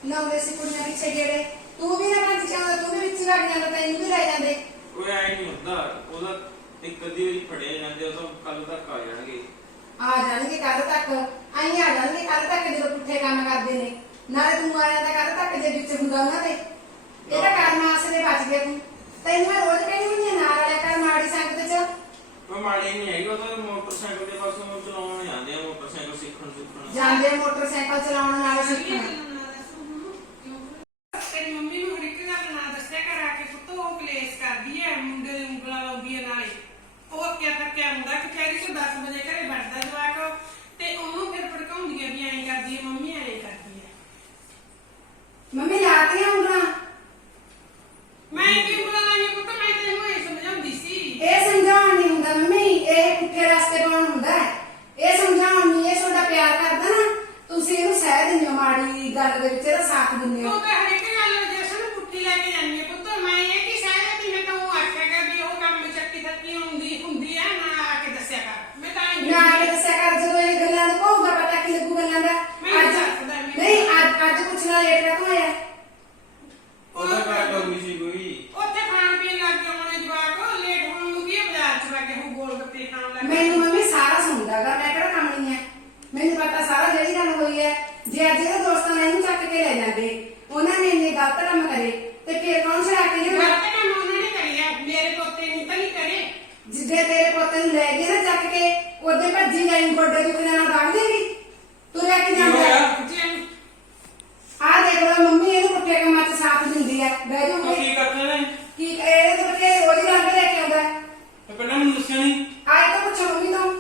ਲਾਉਂਦੇ ਸੀ ਕੁੜੀਆਂ ਪਿੱਛੇ ਜਿਹੜੇ ਤੂੰ ਵੀ ਨਾ ਪੰਜ ਚਾਹੁੰਦਾ ਤੂੰ ਵੀ ਵਿੱਚ ਲੱਗ ਜਾਂਦਾ ਤੈਨੂੰ ਵੀ ਲੈ ਜਾਂਦੇ। ਉਹ ਐ ਨਹੀਂ ਹੁੰਦਾ ਉਹਦਾ ਇੱਕ ਅੱਧੀ ਵਾਰੀ ਫੜਿਆ ਜਾਂਦੇ ਉਹ ਤਾਂ ਕੱਲ ਤੱਕ ਆ ਜਾਣਗੇ। ਆ ਜਾਣਗੇ ਕੱਲ ਤੱਕ। ਆਈ ਆ ਜਾਣਗੇ ਕੱਲ ਤੱਕ ਜਦੋਂ ਪੁੱਠੇ ਕੰਮ ਕਰਦੇ ਨੇ। ਨਾਲੇ ਤੂੰ ਆਇਆ ਤਾਂ ਕੱਲ ਤੱਕ ਜੇ ਵਿੱਚ ਹੁੰਦਾ ਉਹਨਾਂ ਦੇ ਇਹ ਤਾਂ ਕਰਨ ਆਸਰੇ ਬਚ ਗਿਆ ਤੂੰ। ਤੈਨੂੰ ਮੈਂ ਰੋਜ਼ ਕਹਿੰਦੀ ਹੁੰਦੀ ਹਾਂ, ਨਾਲ ਵਾਲਿਆ ਕਰ ਮਾੜੀ ਸੰਗਤ ਚ। ਉਹ ਮਾੜੇ ਨਹੀਂ ਹੈਗੇ ਉਹ ਤਾਂ ਮੋਟਰਸਾਈਕਲ ਦੇ ਪਾਸੋਂ ਚਲਾਉਣ ਜਾਂਦੇ ਆ ਮੋਟਰਸਾਈਕਲ ਸਿੱਖਣ ਸਿੱਖਣ ਜਾਂਦੇ ਆ ਮੋਟਰਸਾਈਕਲ ਚਲਾਉਣ ਨਾਲ ਸਿੱਖਣ ਤੇਰੀ ਮੰਮੀ ਨੂੰ ਹਰ ਇੱਕ ਗੱਲ ਨਾ ਦੱਸਿਆ ਕਰ ਆ ਕੇ ਪੁੱਤ ਉਹ ਕਲੇਸ਼ ਕਰਦੀ ਹੈ ਮੁੰਡੇ ਦੀ ਉਂਗਲਾਂ ਲਾਉਂਦੀ ਹੈ ਨਾਲੇ ਉਹ ਅੱਕਿਆ ਥੱਕਿਆ ਹੁੰਦਾ ਕਚਹਿਰੀ ਤੋਂ 10 ਵਜੇ ਘਰੇ ਵੜਦਾ ਜਵਾਕ ਤੇ ਉਹਨੂੰ ਫਿਰ ਭੜਕਾਉਂਦੀ ਹੈ ਵੀ ਐਂ ਕਰਦੀ ਹੈ ਮੰਮੀ ਐਂ ਕਰਦੀ ਹੈ ਮੰਮੀ ਲਾਤੀਆਂ ਉਂਗਲਾਂ ਮੈਂ ਕੀ ਉਂਗਲਾਂ ਲਾਈਆਂ ਪੁੱਤ ਮੈਂ ਤੈਨੂੰ ਇਹ ਸਮਝਾਉਂਦੀ ਸੀ ਇਹ ਸਮਝਾਉਣ ਨਹੀਂ ਹੁੰਦਾ ਮੰਮੀ ਇਹ ਪੁੱਠੇ ਰਸਤੇ ਪਾਉਣ ਹੁੰਦਾ ਹੈ। ਇਹ ਸਮਝਾਉਣ ਨਹੀਂ ਇਹ ਤੁਹਾਡਾ ਪਿਆਰ ਕਰਦਾ ਨਾ ਤੁਸੀਂ ਇਹਨੂੰ ਸਹਿ ਦਿੰਦੇ ਹੋ ਮਾੜੀ ਗੱਲ ਦੇ ਵਿੱਚ, ਇਹਦਾ ਸਾਥ ਦਿੰਦੇ ਹੋ? ਤੂੰ ਤਾਂ ਹਰ ਗੱਲ, ਜਸ਼ਨ ਪੁੱਠੀ ਲੈ ਕੇ ਜਾਂਦੀ ਹੈ ਪੁੱਤ, ਮੈਂ ਇਹ ਕੀ ਸਹਿਮਤੀ ਮੈਂ ਤਾਂ ਉਹ ਆਖਿਆ ਕਰ ਵੀ ਉਹ ਕੰਮ ਚੱਕੀ ਥੱਕੀ ਹੁੰਦੀ ਹੁੰਦੀ ਹੈ ਨਾ ਆ ਕੇ ਦੱਸਿਆ ਕਰ ਮੈਂ ਤਾਂ ਐਂ ਨਾ ਇਹ ਦੱਸਿਆ ਕਰ ਜਦੋਂ ਇਹ ਗੱਲਾਂ ਦਾ ਕਹੂਗਾ ਪਤਾ ਕੀ ਲੱਗੂ ਗੱਲਾਂ ਦਾ ਮੈਨੂੰ ਅੱਜ ਦੱਸਦਾ ਮੈਨੂੰ। ਨਹੀਂ ਅੱਜ ਅੱਜ ਪੁੱਛਣਾ ਲੇਟ ਕਾ ਹੋਇਆ ਉਹਦਾ ਘਰ ਹੋ ਗਈ ਸੀ ਕੋਈ ਉੱਥੇ ਖਾਣ ਪੀਣ ਲੱਗ ਗਏ ਹੋਣੇ ਜਵਾਕ ਲੇਟ ਹੋਣ ਨੂੰ ਕੀ ਹੈ, ਬਾਜ਼ਾਰ ਚ ਲੱਗੇ ਹੋ ਗੋਲ ਗੱਪੇ ਖਾਣ ਲੱਗ ਗਏ ਮੈਨੂੰ ਮੰਮੀ ਸਾਰਾ ਸੁਣਦਾਗਾ ਮੈਂ ਕਿਹੜਾ ਕੰਮ ਨਹੀਂ ਹੈ ਮੈਨੂੰ ਪਤਾ ਸਾਰਾ ਜਿਹੜੀ ਗੱਲ ਹੋਈ ਹੈ ਜੇ ਅੱਜ ਇਹਦੇ ਦੋਸਤਾਂ ਨੇ ਇਹਨੂੰ ਚੱਕ ਕੇ ਲੈ ਜਾਂਦੇ ਉਹਨਾਂ ਨੇ ਇੰਨੇ ਗਲਤ ਕੰਮ ਕਰੇ ਤੇ ਫਿਰ ਕੌਣ ਛੜਾ ਕੇ ਗੱਲ ਲਿਆਉਣਾ ਤਾਂ ਕੰਮ ਉਹਨਾਂ ਨੇ ਕਰੀ ਆ ਮੇਰੇ ਪੋਤੇ ਨੇ ਤਾਂ ਨਹੀਂ ਕਰੇ। ਜਿੱਦੇ ਤੇਰੇ ਪੁੱਤ ਨੂੰ ਲੈ ਗਏ ਨਾ ਚੱਕ ਕੇ ਉਹਦੇ ਭੱਜੀ ਜਾਈ ਗੋਡੇ ਦੁਖਣੇ ਨਾਲ ਵਗ ਦੇਗੀ। ਤੁਰਿਆ ਕਿ ਜਾਂਦਾ ਆਹ ਦੇਖ ਲਓ ਮੰਮੀ ਇਹਨੂੰ ਪੁੱਠੇ ਕੰਮਾਂ 'ਚ ਸਾਥ ਦਿੰਦੀ ਹੈ ਬਹਿ ਜਾਓ ਕੀ ਕਰਦੇ ਨੇ ਕੀ ਇਹ ਤਾਂ ਬਤੇ ਰੋਜ਼ ਰੰਗ ਲੈ ਕੇ ਆਉਂਦਾ। ਤੇ ਪਹਿਲਾਂ ਮੈਨੂੰ ਦੱਸਿਆ ਨਹੀਂ ਆਏ ਤਾਂ ਪੁੱਛੋ ਮੰਮੀ ਤੋਂ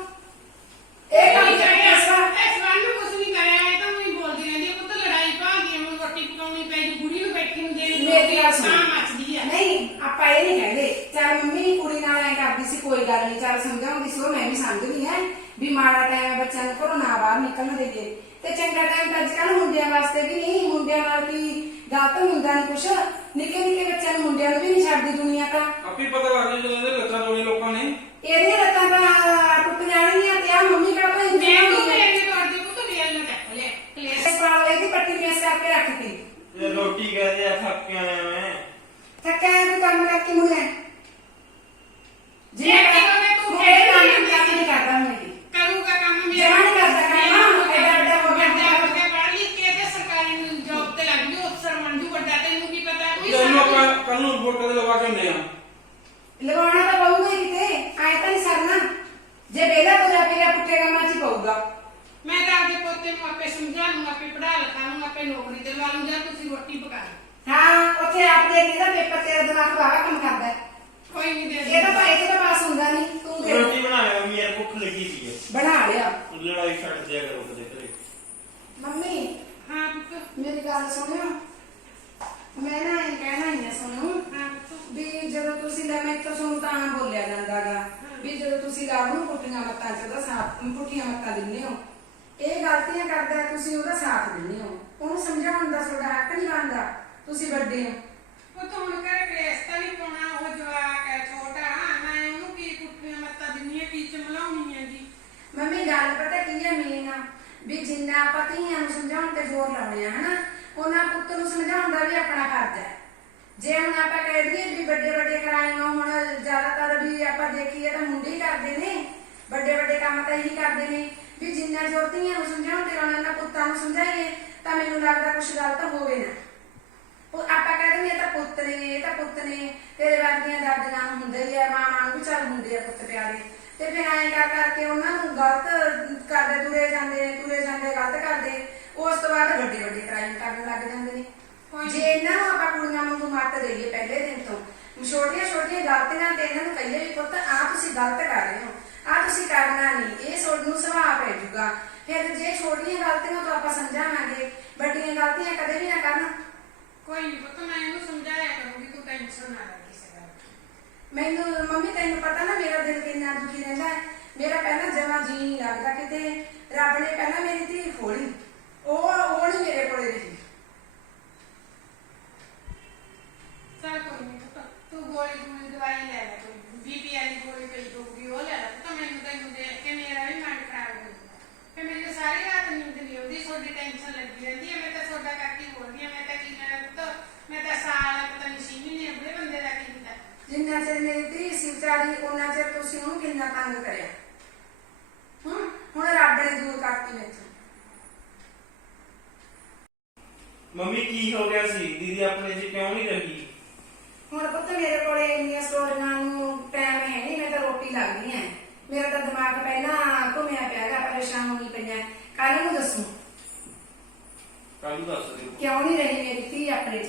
ਇਹ ਕੰਮ ਕਰਿਆ ਇਸ ਵਾਰ ਇਸ ਵਾਰ ਨੂੰ ਕੁਝ ਨਹੀਂ ਕਰਿਆ ਇਹ ਤਾਂ ਉਹੀ ਬੋਲਦੀ ਰਹਿੰਦੀ ਹੈ ਪੁੱਤ ਲੜਾਈ ਭਾਗੀ ਹੁਣ ਰੋਟੀ ਪਕਾਉਣੀ ਪੈ ਜੂ ਬੁੜੀ ਨੂੰ ਬੈਠੀ ਗੱਲ ਸੁਣ ਤਾਂ ਮੱਚਦੀ ਆ ਨਹੀਂ ਆਪਾਂ ਇਹ ਨਹੀਂ ਕਹਿੰਦੇ ਚੱਲ ਮੰਮੀ ਕੁੜੀ ਨਾਲ ਐ ਕਰਦੀ ਸੀ ਕੋਈ ਗੱਲ ਨਹੀਂ ਚੱਲ ਸਮਝਾਉਂਦੀ ਸੀ ਉਹ ਮੈਂ ਵੀ ਸਮਝਦੀ ਐ ਵੀ ਮਾੜਾ ਟਾਈਮ ਹੈ ਬੱਚਿਆਂ ਨੂੰ ਘਰੋਂ ਨਾ ਬਾਹਰ ਨਿਕਲਣ ਦੇਈਏ ਤੇ ਚੰਗਾ ਟਾਈਮ ਤਾਂ ਅੱਜ ਕੱਲ ਮੁੰਡਿਆਂ ਵਾਸਤੇ ਵੀ ਨਹੀਂ ਮੁੰਡਿਆਂ ਨਾਲ ਕੀ ਗਲਤ ਹੁੰਦਾ ਨਹੀਂ ਕੁਛ ਨਿੱਕੇ ਨਿੱਕੇ ਬੱਚਿਆਂ ਨੂੰ ਮੁੰਡਿਆਂ ਨੂੰ ਵੀ ਨਹੀਂ ਛੱਡਦੀ ਦੁਨੀਆ ਤਾਂ ਆਪੇ ਪਤਾ ਲੱਗ ਗਿਆ ਜਦੋਂ ਇਹਦੇ ਲੱਤਾਂ ਤੋੜੀ ਲੋਕਾਂ ਨੇ ਇਹਦੀਆਂ ਲੱਤਾਂ ਤਾਂ ਟੁੱਟ ਜਾਣਗੀਆਂ ਤੇ ਆ ਮੰਮੀ ਕਿਹੜਾ ਭਾਈ ਮੈਂ ਇੰਜਣ ਉਹ ਹੋਈ ਹੈ ਮੇਰੇ ਤੁਹਾਡੇ ਪੁੱਤ ਵੇਲ ਨਾ ਚੱਕ ਲਿਆ ਕਲੇਸ਼ ਇਸ ਪਾਲ ਇਹਦੀ ਪੱਟੀ ਮੇਸ ਕਰਕੇ ਰੱਖਤੀ ਜੇ ਰੋਟੀ ਕਹਦੇ ਆ ਥੱਕ ਕੇ ਆਇਆ ਮੈਂ। ਥੱਕਿਆ ਕੋਈ ਕੰਮ ਕਰਕੇ ਮੁੜਿਆ ਜੇ ਕਿਵੇਂ ਤੂੰ ਇਹ ਖੇਡ ਕੰਮ ਹੈ ਨਹੀਂ ਕਰਦਾ। ਮੇਰੀ ਕਰੂਗਾ ਕੰਮ ਜਮਾਂ ਨਹੀਂ ਕਰਦਾ ਕੰਮ, ਐਡਾ ਐਡਾ ਹੋ ਗਿਆ। ਵੱਡਾ ਹੋ ਗਿਆ ਪੜ੍ਹ ਲਿਖ ਕੇ ਤੇ ਸਰਕਾਰੀ ਜੌਬ ਤੇ ਲੱਗ ਜੂ ਅਫਸਰ ਬਣ ਜੂ ਵੱਡਾ ਤੈਨੂੰ ਕੀ ਪਤਾ? ਕੋਈ ਆਪਾਂ ਕੱਲ ਨੂੰ ਰਿਪੋਰਟ ਕਦੇ ਲਵਾ ਕੇ ਹੁੰਦੇ ਆ ਲਗਾਉਣਾ ਤਾਂ ਪਊਗਾ ਹੀ ਕਿਤੇ ਆਏ ਤਾਂ ਨਹੀਂ ਸਰਨਾ। ਜੇ ਵੇਲਾ ਜਾ ਫਿਰ ਪੁੱਠੇ ਕੰਮਾਂ 'ਚ ਪਊਗਾ। ਮੈਂ ਤਾਂ ਆਪਦੇ ਪੋਤੇ ਨੂੰ ਆਪੇ ਸਮਝਾ ਲੂੰ ਆਪੇ ਪੜ੍ਹਾ ਲਿਖਾ ਲੂੰ ਆਪੇ ਨੌਕਰੀ ਤੇ ਲਵਾ ਲੂੰ ਜਾਂ ਤੁਸੀਂ ਰੋਟੀ ਪਕਾ ਲਓ। ਹਾਂ ਉੱਥੇ ਆਪਦੇ ਕਿਹਦਾ ਪੇਪਰ ਤੇਰਾ ਦਿਮਾਗ ਬਾਵਾ ਕੰਮ ਕਰਦਾ ਹੈ। ਕੋਈ ਨਹੀਂ ਦੇ ਇਹ ਤਾਂ ਭਾਈ ਤੇ ਪਾਸ ਹੁੰਦਾ ਨਹੀਂ ਤੂੰ ਦੇ। ਰੋਟੀ ਬਣਾਇਆ ਮੰਮੀ ਯਾਰ ਭੁੱਖ ਲੱਗੀ ਸੀ। ਬਣਾ ਲਿਆ। ਲੜਾਈ ਛੱਡ ਦਿਆ ਕਰੋ ਕਦੇ ਘਰੇ। ਮੰਮੀ ਹਾਂ ਪੁੱਤ। ਮੇਰੀ ਗੱਲ ਸੁਣਿਓ। ਮੈਂ ਨਾ ਇਹ ਕਹਿਣਾ ਹੀ ਹੈ ਸੁਣੋ ਹਾਂ ਪੁੱਤ। ਵੀ ਜਦੋਂ ਤੁਸੀਂ ਲੈ ਮੈਂ ਤਾਂ ਤੁਹਾਨੂੰ ਤਾਂ ਬੋਲਿਆ ਜਾਂਦਾਗਾ। ਵੀ ਜਦੋਂ ਤੁਸੀਂ ਲਾਭ ਨੂੰ ਪੁੱਠੀਆਂ ਮੱਤਾਂ ਚ ਸਾਥ ਪੁੱਠੀਆਂ ਮੱਤਾਂ ਦਿੰਦੇ ਹੋ। ਇਹ ਗਲਤੀਆਂ ਕਰਦਾ ਤੁਸੀਂ ਉਹਦਾ ਸਾਥ ਦਿੰਦੇ ਹੋ। ਉਹਨੂੰ ਸਮਝਾਉਣ ਦਾ ਤੁਹਾਡਾ ਹੱਕ ਨਹੀਂ ਬਣਦਾ। ਤੁਸੀਂ ਵੱਡੇ ਹੋ। ਉਹ ਤਾਂ ਹੁਣ ਕਰੇ ਕਲੇਸ਼ ਤਾਂ ਨਹੀਂ ਪਾਉਣਾ ਉਹ ਜਵਾਕ ਹੈ ਛੋਟਾ। ਮੈਂ ਉਹਨੂੰ ਕੀ ਕੁੱਟੀਆਂ ਮੱਤਾਂ ਦਿੰਨੀਆਂ ਕੀ ਚਮਲਾਉਣੀ ਹੈ ਜੀ ਮੰਮੀ ਗੱਲ ਪਤਾ ਕੀ ਹੈ ਮੇਨ ਵੀ ਜਿੰਨਾ ਆਪਾਂ ਧੀਆਂ ਨੂੰ ਸਮਝਾਉਣ ਤੇ ਜ਼ੋਰ ਲਾਉਣੇ ਆ ਹਨਾ? ਉਹਨਾਂ ਪੁੱਤ ਨੂੰ ਸਮਝਾਉਣ ਦਾ ਵੀ ਆਪਣਾ ਫਰਜ਼ ਹੈ। ਜੇ ਹੁਣ ਆਪਾਂ ਕਹਿ ਦਈਏ ਵੀ ਵੱਡੇ ਵੱਡੇ ਕ੍ਰਾਈਮ ਹੁਣ ਜ਼ਿਆਦਾਤਰ ਵੀ ਆਪਾਂ ਦੇਖੀਏ ਤਾਂ ਮੁੰਡੇ ਹੀ ਕਰਦੇ ਨੇ। ਵੱਡੇ ਵੱਡੇ ਕੰਮ ਤਾਂ ਇਹੀ ਕਰਦੇ ਨੇ। ਵੀ ਜਿੰਨਾ ਜ਼ੋਰ ਧੀਆਂ ਨੂੰ ਸਮਝਾਉਣ ਤੇ ਉਹਨਾਂ ਨਾਲ ਪੁੱਤਾਂ ਨੂੰ ਸਮਝਾਈਏ ਤਾਂ ਮੈਨੂੰ ਲੱਗਦਾ ਕੁਝ ਗਲਤ ਹੋਵੇ ਨਾ। ਉਹ ਆਪਾਂ ਕਹਿ ਦਿੰਦੇ ਇਹ ਤਾਂ ਪੁੱਤ ਨੇ ਇਹ ਤਾਂ ਪੁੱਤ ਨੇ ਤੇਰੇ ਵਰਗੀਆਂ ਦਾਦੀਆਂ ਨੂੰ ਹੁੰਦੇ ਹੀ ਆ ਮਾਂ ਨੂੰ ਵੀ ਚੱਲ ਹੁੰਦੇ ਆ ਪੁੱਤ ਪਿਆਰੇ। ਤੇ ਫਿਰ ਐਂ ਕਰ ਕਰਕੇ ਉਹਨਾਂ ਨੂੰ ਗਲਤ ਕਰਦੇ ਤੁਰੇ ਜਾਂਦੇ ਤੁਰੇ ਜਾਂਦੇ ਗਲਤ ਕਰਦੇ ਉਸ ਤੋਂ ਬਾਅਦ ਵੱਡੇ ਵੱਡੇ ਕ੍ਰਾਈਮ ਕਰਨ ਲੱਗ ਜਾਂਦੇ ਨੇ। ਜੇ ਇਹਨਾਂ ਨੂੰ ਆਪਾਂ ਕੁੜੀਆਂ ਨੂੰ ਮੱਤ ਦੇਈਏ ਪਹਿਲੇ ਦਿਨ ਤੋਂ ਛੋਟੀਆਂ ਛੋਟੀਆਂ ਗਲਤੀਆਂ ਤੇ ਇਹਨਾਂ ਨੂੰ ਕਹੀਏ ਵੀ ਪੁੱਤ ਆ ਤੁਸੀਂ ਗਲਤ ਕਰ ਰਹੇ ਹੋ। ਆ ਤੁਸੀਂ ਕਰਨਾ ਨਹੀਂ। ਇਹ ਤੁਹਾਡੇ ਨੂੰ ਸੁਭਾਅ ਪੈ ਜਾਊਗਾ ਫਿਰ ਜੇ ਛੋਟੀਆਂ ਗਲਤੀਆਂ ਤੋਂ ਆਪਾਂ ਸਮਝਾਵਾਂਗੇ ਵੱਡੀਆਂ ਗਲਤੀਆਂ ਕਦੇ ਵੀ ਨਾ ਕਰਨ। ਕੋਈ ਨਹੀਂ ਪੁੱਤ ਮੈਂ ਇਹਨੂੰ ਸਮਝਾਇਆ ਕਰੂੰਗੀ ਤੂੰ ਟੈਨਸ਼ਨ ਨਾ ਲੈ ਕਿਸੇ ਗੱਲ ਦੀ। ਮੈਨੂੰ ਮੰਮੀ ਤੈਨੂੰ ਪਤਾ ਨਾ ਮੇਰਾ ਦਿਲ ਕਿੰਨਾ ਦੁਖੀ ਰਹਿੰਦਾ ਹੈ। ਮੇਰਾ ਪਹਿਲਾਂ ਜਮਾ ਜੀ ਨਹੀਂ ਲੱਗਦਾ ਕਿਤੇ। ਰੱਬ ਨੇ ਪਹਿਲਾਂ ਮੇਰੀ ਧੀ ਖੋਲੀ। ਉਹ ਉਹ ਨਹੀਂ ਮੇਰੇ ਕੋਲੇ ਰਹੀ। ਚੱਲ ਕੋਈ ਨਹੀਂ ਪੁੱਤ ਤੂੰ ਗੋਲੀ ਗੋਲੀ ਦਵਾਈ ਲੈ ਲੈ ਕੋਈ। ਬੀਪੀ ਵਾਲੀ ਗੋਲੀ ਪਈ ਹੋਊਗੀ ਉਹ ਲੈ ਲੈ ਤਾਂ ਮੈਨੂੰ ਤੈਨੂੰ ਦੇਖ ਕੇ ਮੇਰਾ ਵੀ ਮਨ ਖਰਾਬ ਹੋ ਜਾਂਦਾ ਫਿਰ ਮੈਨੂੰ ਤਾਂ ਸਾਰੀ ਰਾਤ ਨੀਂਦ ਨਹੀਂ ਆਉਂਦੀ ਤੁਹਾਡੀ ਟੈਨਸ਼ਨ ਲੱਗੀ ਰਹਿੰਦੀ ਹੈ ਮੈਂ ਤਾਂ ਤੁਹਾਡਾ ਕਰਕੇ ਬੋਲਦੀ ਹਾਂ ਮੈਂ ਤਾਂ ਕੀ ਲੈਣਾ ਪੁੱਤ? ਮੈਂ ਤਾਂ ਸਾਲ ਪਤਾ ਨਹੀਂ ਛੇ ਮਹੀਨੇ ਆਪਣੇ ਬੰਦੇ ਦਾ ਕੀ ਹੁੰਦਾ। ਜਿੰਨਾ ਚਿਰ ਮੇਰੀ ਧੀ ਸੀ ਵਿਚਾਰੀ ਉਹਨਾਂ ਚਿਰ ਤੁਸੀਂ ਉਹਨੂੰ ਕਿੰਨਾ ਤੰਗ ਕਰਿਆ? ਹੂੰ? ਹੁਣ ਰੱਬ ਨੇ ਦੂਰ ਕਰਤੀ ਮੈਥੋਂ ਮੰਮੀ ਕੀ ਹੋ ਗਿਆ ਸੀ? ਦੀਦੀ ਆਪਣੇ ਜੀ ਕਿਉਂ ਨਹੀਂ ਰਹੀ ਹੁਣ ਪੁੱਤ ਮੇਰੇ ਕੋਲੇ ਇੰਨੀਆਂ ਸਟੋਰੀਆਂ ਨੂੰ ਟਾਈਮ ਹੈ ਨਹੀਂ ਮੈਂ ਤਾਂ ਰੋਟੀ ਲੱਗਦੀ ਐ ਮੇਰਾ ਤਾਂ ਦਿਮਾਗ ਪਹਿਲਾਂ ਘੁੰਮਿਆ ਪਿਆ ਗਾ ਪਰੇਸ਼ਾਨ ਹੋਈ ਪਈਆਂ। ਕੱਲ ਨੂੰ ਦੱਸੂ। ਕੱਲ ਦੱਸ ਦਿਓ। ਕਿਉਂ ਨਹੀਂ ਰਹੀ ਮੇਰੀ ਧੀ ਆਪਣੇ ਚ?